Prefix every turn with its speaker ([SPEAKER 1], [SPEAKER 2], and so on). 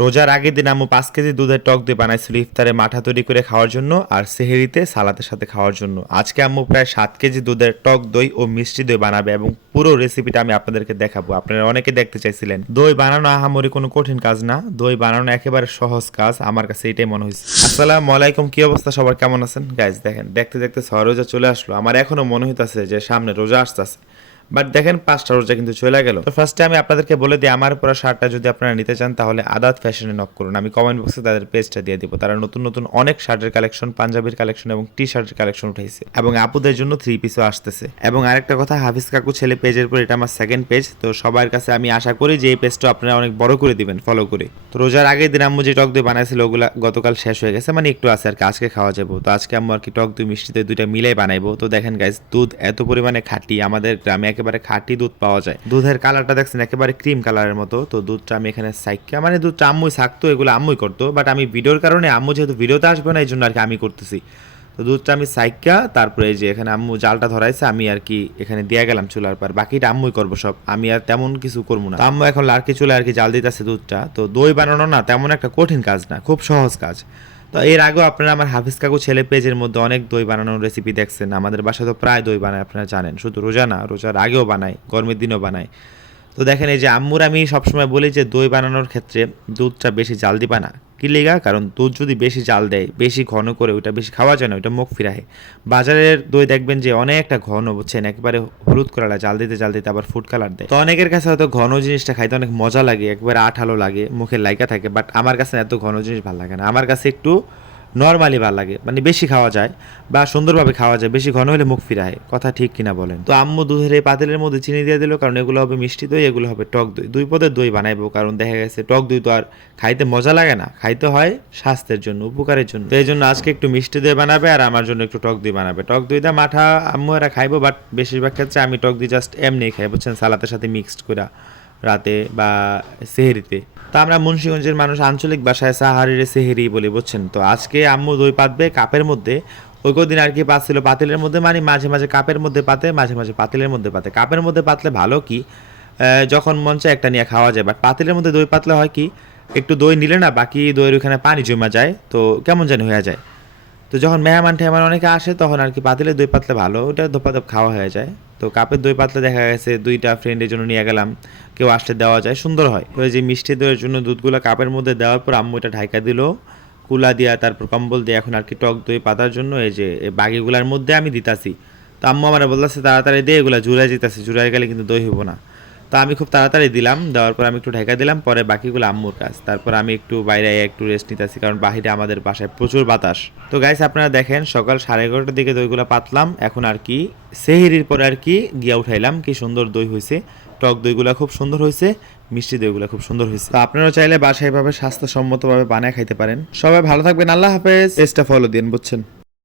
[SPEAKER 1] রোজার আগের দিন আম্মু পাঁচ কেজি দুধের টক দই বানাইছিল ইফতারে মাঠা তৈরি করে খাওয়ার জন্য আর সেহেরিতে সালাতের সাথে খাওয়ার জন্য। আজকে আম্মু প্রায় সাত কেজি দুধের টক দই ও মিষ্টি দই বানাবে এবং পুরো রেসিপিটা আমি আপনাদেরকে দেখাবো। আপনারা অনেকে দেখতে চাইছিলেন। দই বানানো আহামরি কোনো কঠিন কাজ না। দই বানানো একেবারে সহজ কাজ। আমার কাছে এটাই মনে হয়েছে। আসসালাম আলাইকুম, কি অবস্থা? সবার কেমন আছেন? গাইজ দেখেন, দেখতে দেখতে ছয় রোজা চলে আসলো। আমার এখনও মনে হইতাছে যে সামনে রোজা আসতেছে। বাট দেখেন, পাঁচটা রোজা কিন্তু চলে গেল। তো ফার্স্টে আমি আপনাদেরকে বলে দিই, আমার পরা শার্টটা যদি আপনারা নিতে চান, তাহলে আদাত ফ্যাশনে নক করুন। আমি কমেন্ট বক্সে তাদের পেজটা দিয়ে দিব। তারা নতুন নতুন অনেক শার্টের কালেকশন পাঞ্জাবির কালেকশন এবং টি শার্টের কালেকশন উঠাইছে। এবং আপুদের জন্য থ্রি পিসও আসতেছে। এবং আরেকটা কথা, হাফিজ কাকু ছেলে পেজের পর এটা আমার সেকেন্ড পেজ তো সবার কাছে আমি আশা করি যে এই পেজটা আপনারা অনেক বড় করে দিবেন ফলো করে। তো রোজার আগের দিন আম্মু যে টক দই বানাইছিল, ওগুলা গতকাল শেষ হয়ে গেছে। মানে একটু আছে আর কি, আজকে খাওয়া যাব। তো আজকে আম্মু আর কি টক দই মিষ্টি দই দুইটা মিলাই বানাইবো। তো দেখেন গাইজ দুধ এত পরিমাণে খাঁটি, আমাদের গ্রামে একেবারে খাঁটি দুধ পাওয়া যায়। দুধের কালারটা দেখছেন, একেবারে ক্রিম কালারের মতো। তো দুধটা আমি এখানে সাইকা মানে দুধটা আম্মুই থাকতো এগুলো আম্মুই করতো। বাট আমি ভিডিওর কারণে আম্মু যেহেতু ভিডিওতে আসবে না, এই জন্য আর কি আমি করতেছি। তো দুধটা আমি সাইকা, তারপরে এই যে এখানে আম্মু জালটা ধরাইছে, আমি আর কি এখানে দিয়ে গেলাম চুলার পর। বাকিটা আম্মুই করব সব, আমি আর তেমন কিছু করব না। আম্মু এখন লাড়কি চুলে আর কি জাল দিতেছে দুধটা। তো দই বানানো না তেমন একটা কঠিন কাজ না, খুব সহজ কাজ। তো এর আগেও আপনারা আমার হাফিজ কাকু ছেলে পেজের মধ্যে অনেক দই বানানোর রেসিপি দেখছেন। আমাদের বাসায় তো প্রায় দই বানায়, আপনারা জানেন। শুধু রোজা না রোজার আগেও বানায়, গরমের দিনও বানায়। তো দেখেন এই যে আম্মুর আমি সবসময় বলি যে দই বানানোর ক্ষেত্রে দুধটা বেশি জাল দিবা না। কি কারণ দুধ যদি বেশি জাল দেয়, বেশি ঘন করে ওইটা বেশি খাওয়া যায় না, ওইটা মুখ ফিরায়। বাজারের দই দেখবেন যে অনেকটা ঘন বুঝছেন একবারে হলুদ করালা জাল দিতে জাল দিতে আবার ফুড কালার দেয়। তো অনেকের কাছে হয়তো ঘন জিনিসটা খাইতে অনেক মজা লাগে, একবারে আঠালো লাগে মুখের লাইকা থাকে বাট আমার কাছে এত ঘন জিনিস ভালো লাগে না। আমার কাছে একটু নর্মালি ভালো লাগে মানে বেশি খাওয়া যায় বা সুন্দরভাবে খাওয়া যায়, বেশি ঘন হলে মুখ ফিরায়, কথা ঠিক কিনা বলেন। তো আম্মু দুধের এই পাতিলের মধ্যে চিনি দিয়ে দিল, কারণ এগুলো হবে মিষ্টি দই, এগুলো হবে টক দই। দুই পদের দই বানাইবো, কারণ দেখা গেছে টক দই তো আর খাইতে মজা লাগে না, খাইতে হয় স্বাস্থ্যের জন্য, উপকারের জন্য। তো এই জন্য আজকে একটু মিষ্টি দই বানাবে আর আমার জন্য একটু টক দই বানাবে। টক দই দইটা মাঠা আম্মু এরা খাইবো, বাট বেশিরভাগ ক্ষেত্রে আমি টক দই জাস্ট এমনি খাই, বুঝছেন? সালাতের সাথে মিক্সড করে রাতে বা সেহেরিতে। তো আমরা মুন্সিগঞ্জের মানুষ আঞ্চলিক ভাষায় সাহারিরে সেহেরি বলি, বুঝছেন? তো আজকে আম্মু দই পাতবে কাপের মধ্যে। ওই কদিন আর কি পাতছিল পাতিলের মধ্যে মানে মাঝে মাঝে কাপের মধ্যে পাতে, মাঝে মাঝে পাতিলের মধ্যে পাতে। কাপের মধ্যে পাতলে ভালো কি? যখন মন চায় একটা নিয়ে খাওয়া যায়। বাট পাতিলের মধ্যে দই পাতলে হয় কি? একটু দই নিলে না, বাকি দইয়ের ওখানে পানি জমা যায়। তো কেমন জানি হয়ে যায়। তো যখন মেহমান টেহমান অনেকে আসে, তখন আর কি পাতিলে দই পাতলে ভালো, ওটা ধোপাধপ খাওয়া হয়ে যায়। তো কাপের দই পাতলে দেখা গেছে, দুইটা ফ্রেন্ডের জন্য নিয়ে গেলাম, কেউ আসলে দেওয়া যায়, সুন্দর হয়। এই যে মিষ্টি দইয়ের জন্য দুধগুলো কাপের মধ্যে দেওয়ার পর আম্মু এটা ঢাকা দিল, কুলা দিয়া, তারপর কম্বল দিয়ে এখন আর কি টক দই পাতার জন্য এই যে, এই বাকিগুলার মধ্যে আমি দিতাছি। তো আম্মু আমার বলতেছে, তাড়াতাড়ি দিয়ে এগুলো জুড়াই যেতেছে জুড়াই গেলে কিন্তু দই হব না। তো আমি খুব তাড়াতাড়ি দিলাম, দেওয়ার পর আমি একটু ঢেকা দিলাম, পরে বাকিগুলো আম্মুর কাজ। তারপর আমি একটু বাইরে একটু রেস্ট নিতেছি, কারণ বাহিরে আমাদের বাসায় প্রচুর বাতাস। তো গাইস আপনারা দেখেন, সকাল সাড়ে এগারোটার দিকে দইগুলো পাতলাম, এখন আর কি সেহেরির পরে আর কি গিয়া উঠাইলাম, কি সুন্দর দই হয়েছে টক দইগুলো খুব সুন্দর হয়েছে মিষ্টি দইগুলো খুব সুন্দর হয়েছে তো আপনারা চাইলে বাসায় এভাবে স্বাস্থ্যসম্মতভাবে বানায় খাইতে পারেন। সবাই ভালো থাকবেন, আল্লাহ হাফেজ। পেজটা ফলো দিন বুঝছেন?